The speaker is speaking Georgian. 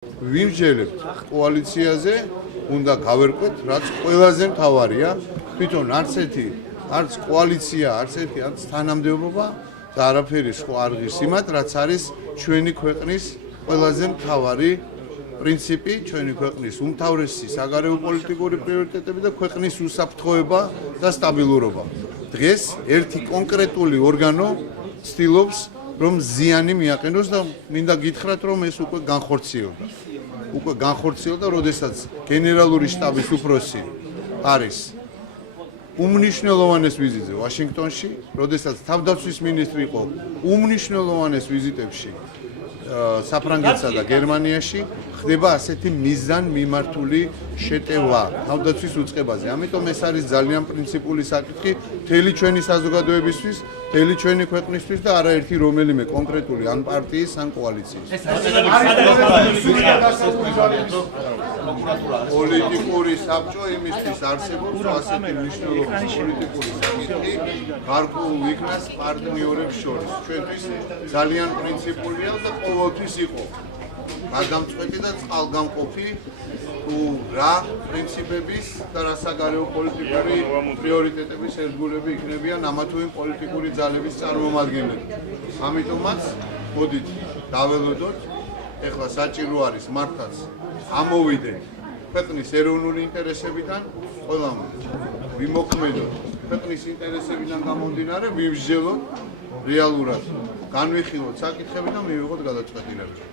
ვიმსჯელებთ კოალიციაზე, უნდა გავერკვეთ, რაც ყველაზე მთავარია, თვითონ არც კოალიცია, არც თანამდებობა და არაფერი სხვა არ ღირს იმათ, რაც არის ჩვენი ქვეყნის ყველაზე მთავარი პრინციპი, ჩვენი ქვეყნის უმთავრესი საგარეო პოლიტიკური პრიორიტეტები და ქვეყნის უსაფრთხოება და სტაბილურობა. დღეს ერთი კონკრეტული ორგანო ცდილობს რომ ზიანი მიაყენოს და მინდა გითხრათ რომ ეს უკვე განხორციელდა, როდესაც გენერალური შტაბის უფროსი არის უმნიშვნელოვანეს ვიზიტზე ვაშინგტონში, როდესაც თავდაცვის მინისტრი იყო უმნიშვნელოვანეს ვიზიტებში საფრანგეთსა და გერმანიაში, ხდება ასეთი მიზანმიმართული შეტევა თავდაცვის უწყებაზე. ამიტომ ეს არის ძალიან პრინციპული საკითხი მთელი ჩვენი საზოგადოებისთვის, მთელი ჩვენი ქვეყნისთვის და არაერთი რომელიმე კონკრეტული ან პარტიის, ან კოალიციის. პოლიტიკური საბჭო იმისთვის არსებობს, რომ ასეთი მნიშვნელოვანი პოლიტიკური საკითხი გარკვეულ იქნას პარტნიორებს შორის. ჩვენთვის ძალიან პრინციპულია და ყოველთვის იყო გადამწყვეტი და წყალგამყოფი თუ რა პრინციპების და რა საგარეო პოლიტიკური პრიორიტეტების ერთგულები იქნებიან ამა თუ იმ პოლიტიკური ძალების წარმომადგენლები. ამიტომაც მოდით დაველოდოთ, ეხლა საჭირო არის მართლაც ამოვიდეთ ქვეყნის ეროვნული ინტერესებიდან, ყველამ ვიმოქმედოთ ქვეყნის ინტერესებიდან გამომდინარე, ვიმსჯელოთ რეალურად, განვიხილოთ საკითხები და მივიღოთ გადაწყვეტილება.